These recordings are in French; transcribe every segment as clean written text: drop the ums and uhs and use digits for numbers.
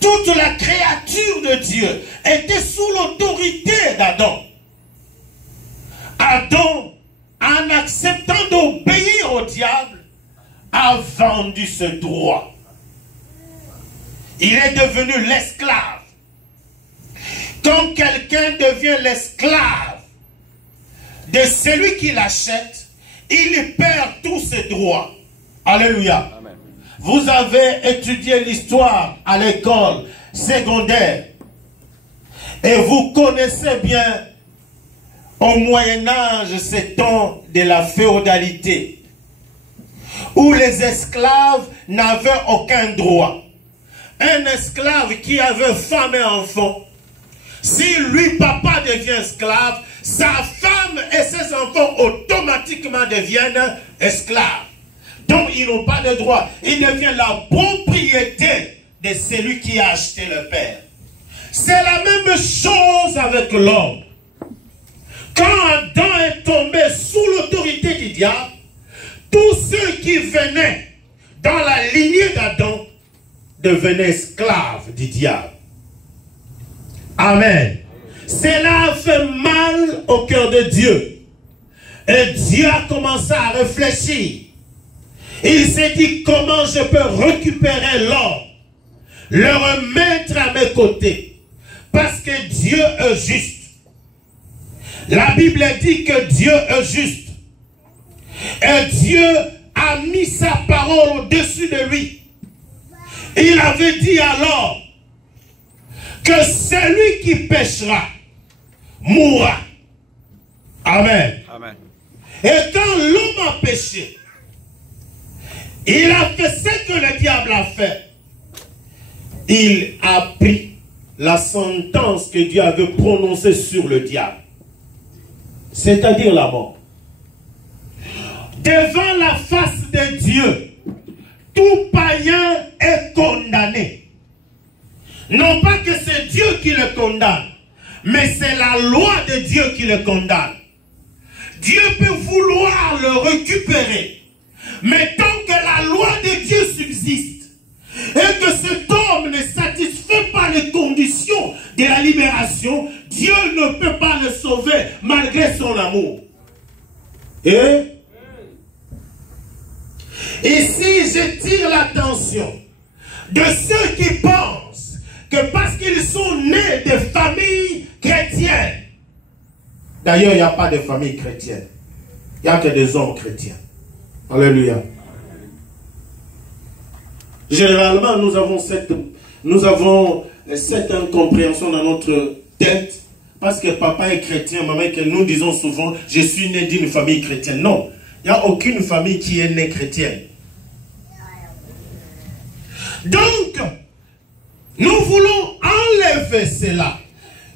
toute la créature de Dieu était sous l'autorité d'Adam. Adam, en acceptant d'obéir au diable, a vendu ce droit. Il est devenu l'esclave. Quand quelqu'un devient l'esclave de celui qui l'achète, il perd tous ses droits. Alléluia. Amen. Vous avez étudié l'histoire à l'école secondaire et vous connaissez bien au Moyen-Âge ces temps de la féodalité où les esclaves n'avaient aucun droit. Un esclave qui avait femme et enfant, si lui, papa, devient esclave, sa femme et ses enfants automatiquement deviennent esclaves. Donc, ils n'ont pas de droit. Il devient la propriété de celui qui a acheté le père. C'est la même chose avec l'homme. Quand Adam est tombé sous l'autorité du diable, tous ceux qui venaient dans la lignée d'Adam devenaient esclaves du diable. Amen. Cela a fait mal au cœur de Dieu. Et Dieu a commencé à réfléchir. Il s'est dit, comment je peux récupérer l'homme, le remettre à mes côtés. Parce que Dieu est juste. La Bible dit que Dieu est juste. Et Dieu a mis sa parole au-dessus de lui. Il avait dit alors que celui qui péchera mourra. Amen. Amen. Et quand l'homme a péché, il a fait ce que le diable a fait. Il a pris la sentence que Dieu avait prononcée sur le diable. C'est-à-dire la mort. Devant la face de Dieu, tout païen est condamné. Non pas que c'est Dieu qui le condamne, mais c'est la loi de Dieu qui le condamne. Dieu peut vouloir le récupérer, mais tant que la loi de Dieu subsiste, et que cet homme ne satisfait pas les conditions de la libération, Dieu ne peut pas le sauver malgré son amour. Et ici, je tire l'attention de ceux qui pensent que parce qu'ils sont nés de familles chrétiennes, d'ailleurs, il n'y a pas de famille chrétienne, il n'y a que des hommes chrétiens. Alléluia. Généralement, nous avons cette incompréhension dans notre tête, parce que papa est chrétien, maman, que nous disons souvent, je suis né d'une famille chrétienne. Non, il n'y a aucune famille qui est née chrétienne. Donc, nous voulons enlever cela,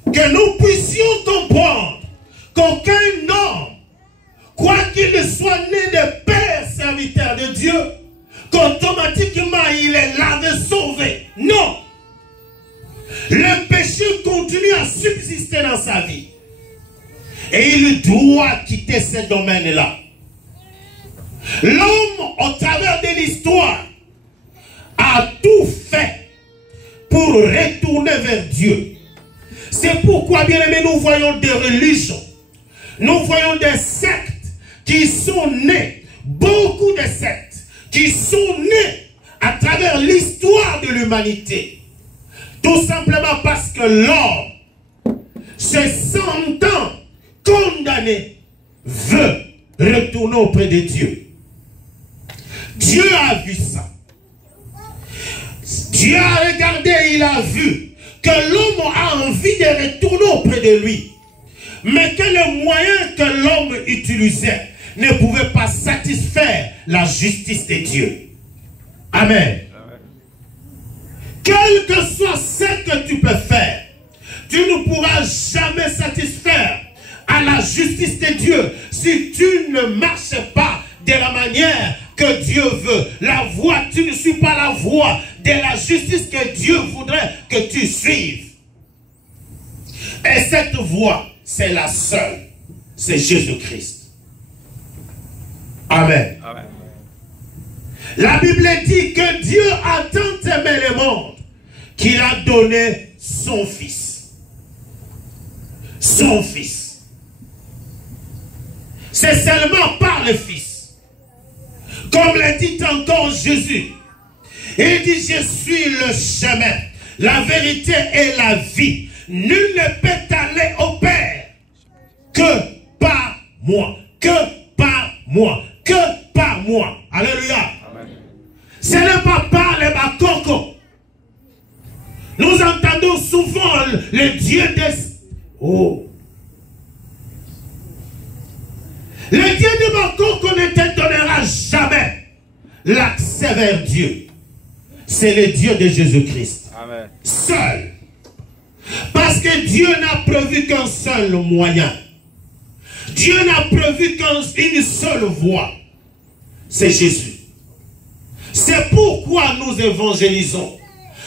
que nous puissions comprendre qu'aucun homme, quoi qu'il soit né de père serviteur de Dieu, qu'automatiquement il est lavé, sauvé. Non. Le péché continue à subsister dans sa vie. Et il doit quitter ce domaine-là. L'homme, au travers de l'histoire, a tout fait pour retourner vers Dieu. C'est pourquoi, bien aimé, nous voyons des religions. Nous voyons des sectes qui sont nées, beaucoup de sectes qui sont nées à travers l'histoire de l'humanité. Tout simplement parce que l'homme, se sentant condamné, veut retourner auprès de Dieu. Dieu a vu ça. Dieu a regardé, il a vu que l'homme a envie de retourner auprès de lui. Mais que le moyen que l'homme utilisait ne pouvait pas satisfaire la justice de Dieu. Amen. Quel que soit ce que tu peux faire, tu ne pourras jamais satisfaire à la justice de Dieu si tu ne marches pas de la manière que Dieu veut. La voie, tu ne suis pas la voie de la justice que Dieu voudrait que tu suives. Et cette voie, c'est la seule. C'est Jésus-Christ. Amen. Amen. La Bible dit que Dieu a tant aimé le monde qu'il a donné son Fils. Son Fils. C'est seulement par le Fils. Comme l'a dit encore Jésus. Il dit, je suis le chemin, la vérité et la vie. Nul ne peut aller au Père que par moi. Que par moi. Que par moi. Alléluia. Amen. Ce n'est pas par les bakoko. Nous entendons souvent le Dieu des... Oh. Le Dieu de bakoko ne te donnera jamais l'accès vers Dieu. C'est le Dieu de Jésus-Christ. Seul. Parce que Dieu n'a prévu qu'un seul moyen. Dieu n'a prévu qu'une seule voie. C'est Jésus. C'est pourquoi nous évangélisons.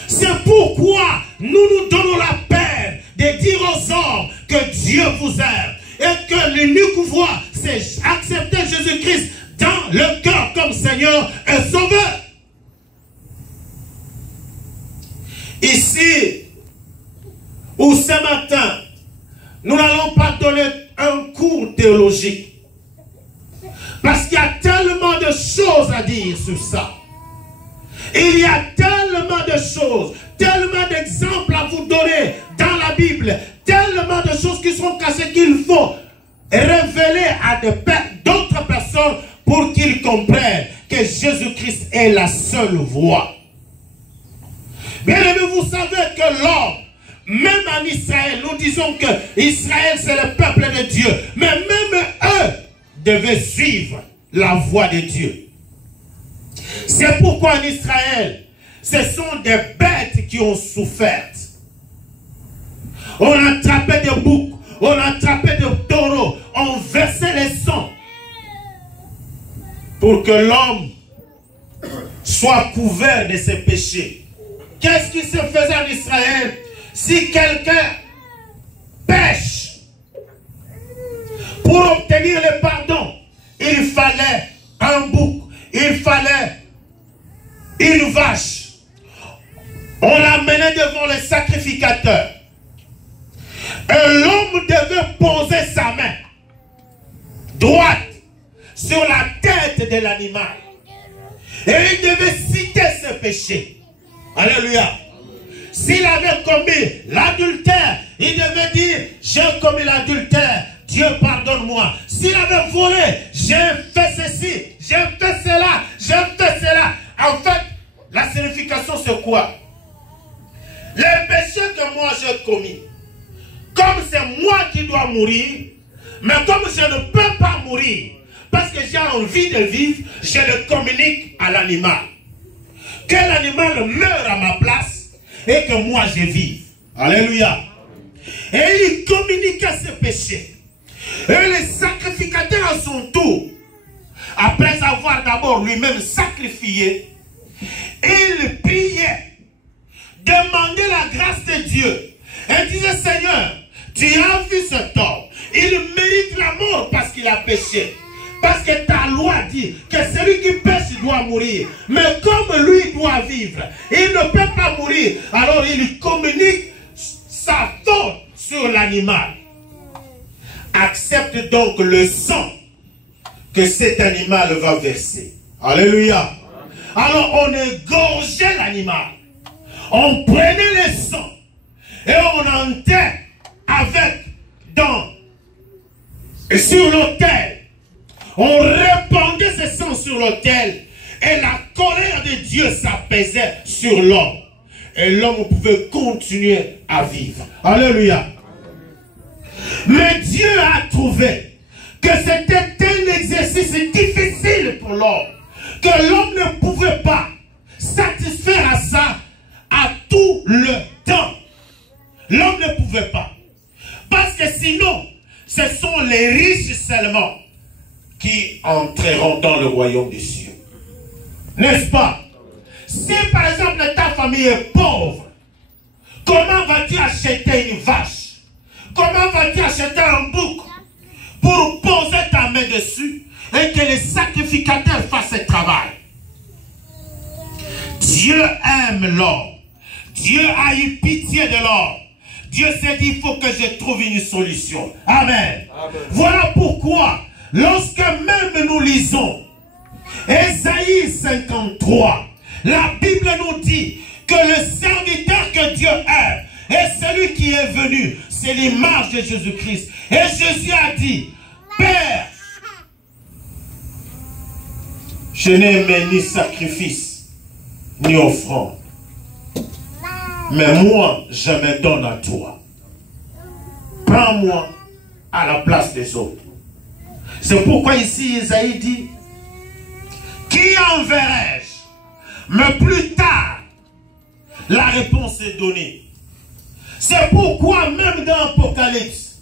C'est pourquoi nous nous donnons la peine de dire aux hommes que Dieu vous aime. Et que l'unique voie, c'est accepter Jésus-Christ dans le cœur comme Seigneur et Sauveur. Ici, ou ce matin, nous n'allons pas donner un cours théologique. Parce qu'il y a tellement de choses à dire sur ça. Il y a tellement de choses, tellement d'exemples à vous donner dans la Bible, tellement de choses qui sont cachées qu'il faut révéler à d'autres personnes pour qu'ils comprennent que Jésus-Christ est la seule voie. Bien aimé, vous savez que l'homme, même en Israël, nous disons que Israël c'est le peuple de Dieu, mais même eux devaient suivre la voie de Dieu. C'est pourquoi en Israël, ce sont des bêtes qui ont souffert. On attrapait des boucs, on attrapait des taureaux, on versait les sangs pour que l'homme soit couvert de ses péchés. Qu'est-ce qui se faisait en Israël? Si quelqu'un pêche, pour obtenir le pardon, il fallait un bouc, il fallait une vache. On l'amenait devant le sacrificateur. Et l'homme devait poser sa main droite sur la tête de l'animal. Et il devait citer ses péchés. Alléluia. S'il avait commis l'adultère, il devait dire, j'ai commis l'adultère, Dieu pardonne-moi. S'il avait volé, j'ai fait ceci, j'ai fait cela, j'ai fait cela. En fait, la signification c'est quoi? Les péchés que moi j'ai commis, comme c'est moi qui dois mourir, mais comme je ne peux pas mourir, parce que j'ai envie de vivre, je le communique à l'animal. Que l'animal meure à ma place et que moi je vive. Alléluia. Et il communiquait ses péchés. Et le sacrificateur à son tour, après avoir d'abord lui-même sacrifié, il priait, demandait la grâce de Dieu et disait, Seigneur, tu as vu cet homme, il mérite la mort parce qu'il a péché. Parce que ta loi dit que celui qui pêche doit mourir. Mais comme lui doit vivre, il ne peut pas mourir. Alors il communique sa faute sur l'animal. Accepte donc le sang que cet animal va verser. Alléluia. Alors on égorgeait l'animal. On prenait le sang et on entrait avec sur l'autel. On répandait ce sang sur l'autel et la colère de Dieu s'apaisait sur l'homme. Et l'homme pouvait continuer à vivre. Alléluia. Mais Dieu a trouvé que c'était un exercice difficile pour l'homme. Que l'homme ne pouvait pas satisfaire à ça à tout le temps. L'homme ne pouvait pas. Parce que sinon, ce sont les riches seulement qui entreront dans le royaume des cieux. N'est-ce pas? Si par exemple ta famille est pauvre, comment vas-tu acheter une vache? Comment vas-tu acheter un bouc pour poser ta main dessus et que le sacrificateur fasse ce travail? Dieu aime l'homme Dieu a eu pitié de l'homme. Dieu s'est dit, il faut que je trouve une solution. Amen. Amen. Voilà pourquoi, lorsque même nous lisons Ésaïe 53, la Bible nous dit que le serviteur que Dieu aime est celui qui est venu. C'est l'image de Jésus-Christ. Et Jésus a dit, Père, je n'aimais ni sacrifice, ni offrande. Mais moi, je me donne à toi. Prends-moi à la place des autres. C'est pourquoi ici, Isaïe dit, qui enverrai-je? Mais plus tard, la réponse est donnée. C'est pourquoi même dans Apocalypse,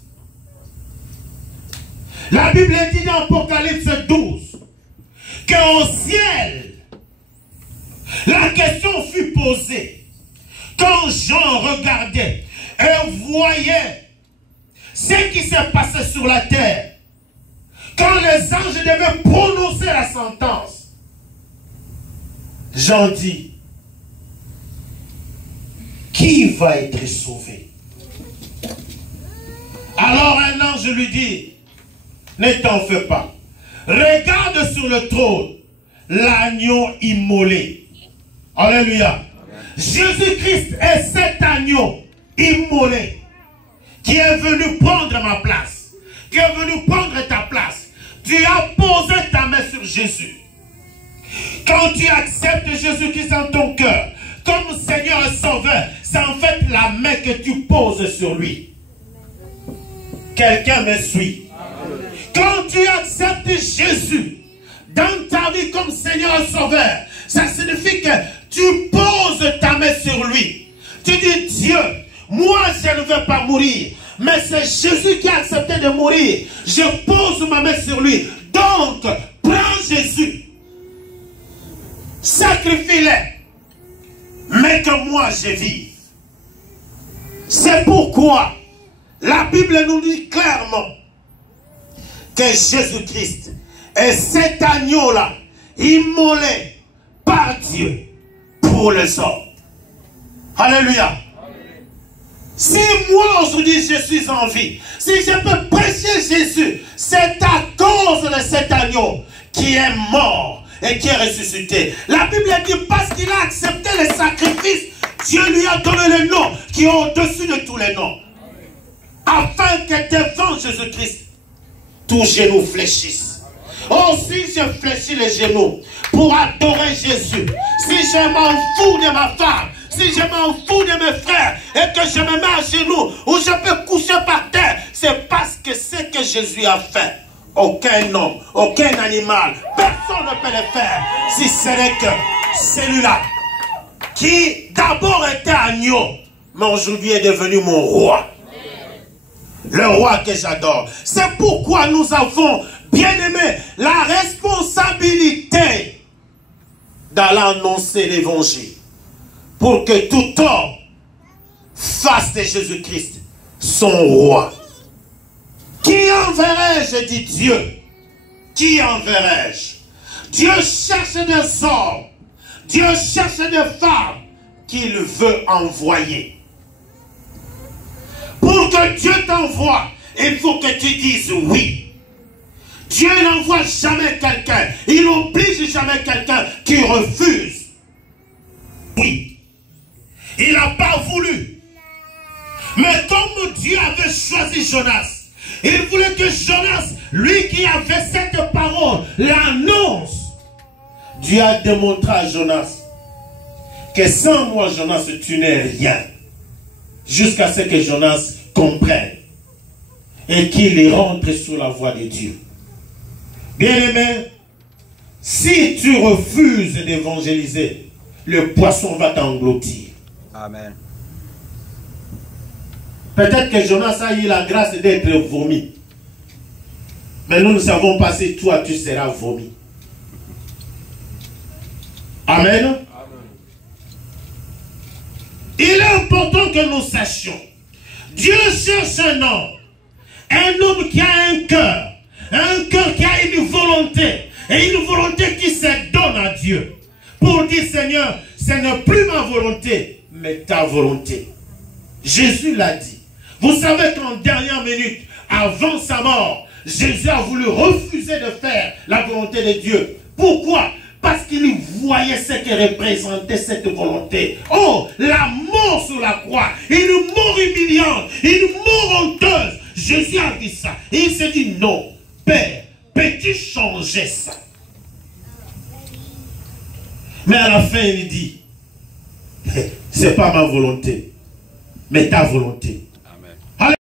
la Bible dit dans Apocalypse 12, qu'au ciel, la question fut posée. Quand Jean regardait et voyait ce qui s'est passé sur la terre, quand les anges devaient prononcer la sentence, Jean dit, qui va être sauvé? Alors un ange lui dit, ne t'en fais pas. Regarde sur le trône l'agneau immolé. Alléluia. Jésus-Christ est cet agneau immolé qui est venu prendre ma place, qui est venu prendre ta place. Tu as posé ta main sur Jésus. Quand tu acceptes Jésus-Christ dans ton cœur comme Seigneur et Sauveur, c'est en fait la main que tu poses sur lui. Quelqu'un me suit? Quand tu acceptes Jésus dans ta vie comme Seigneur et Sauveur, ça signifie que tu poses ta main sur lui. Tu dis, Dieu, moi je ne veux pas mourir, mais c'est Jésus qui a accepté de mourir. Je pose ma main sur lui. Donc, prends Jésus, sacrifie-le, mais que moi je vive. C'est pourquoi la Bible nous dit clairement que Jésus-Christ est cet agneau-là, immolé par Dieu pour les hommes. Alléluia. Si moi aujourd'hui je suis en vie, si je peux prêcher Jésus, c'est à cause de cet agneau qui est mort et qui est ressuscité. La Bible dit parce qu'il a accepté le sacrifice, Dieu lui a donné le nom qui est au-dessus de tous les noms. Afin que devant Jésus-Christ, tous genou fléchissent. Oh, si je fléchis les genoux pour adorer Jésus, si je m'en fous de ma femme, si je m'en fous de mes frères et que je me mets à genoux ou je peux coucher par terre, c'est parce que ce que Jésus a fait, aucun homme, aucun animal, personne ne peut le faire si ce n'est que celui-là qui d'abord était agneau, mais aujourd'hui est devenu mon roi. Le roi que j'adore. C'est pourquoi nous avons, bien aimé, la responsabilité d'aller annoncer l'évangile. Pour que tout homme fasse de Jésus-Christ son roi. Qui enverrai-je, dit Dieu? Qui enverrai-je? Dieu cherche des hommes. Dieu cherche des femmes qu'il veut envoyer. Pour que Dieu t'envoie, il faut que tu dises oui. Dieu n'envoie jamais quelqu'un. Il n'oblige jamais quelqu'un qui refuse. Oui. Il n'a pas voulu. Mais comme Dieu avait choisi Jonas, il voulait que Jonas, lui qui avait cette parole, l'annonce. Dieu a démontré à Jonas que sans moi, Jonas, tu n'es rien. Jusqu'à ce que Jonas comprenne et qu'il rentre sous la voie de Dieu. Bien-aimé, si tu refuses d'évangéliser, le poisson va t'engloutir. Amen. Peut-être que Jonas a eu la grâce d'être vomi. Mais nous ne savons pas si toi tu seras vomi. Amen. Amen. Il est important que nous sachions. Dieu cherche un homme qui a un cœur qui a une volonté, et une volonté qui se donne à Dieu. Pour dire, Seigneur, ce n'est plus ma volonté, mais ta volonté. Jésus l'a dit. Vous savez qu'en dernière minute, avant sa mort, Jésus a voulu refuser de faire la volonté de Dieu. Pourquoi? Parce qu'il voyait ce que représentait cette volonté. Oh, la mort sur la croix, une mort humiliante, une mort honteuse. Jésus a vu ça. Et il s'est dit, non, Père, peux-tu changer ça? Mais à la fin, il dit, c'est pas ma volonté, mais ta volonté.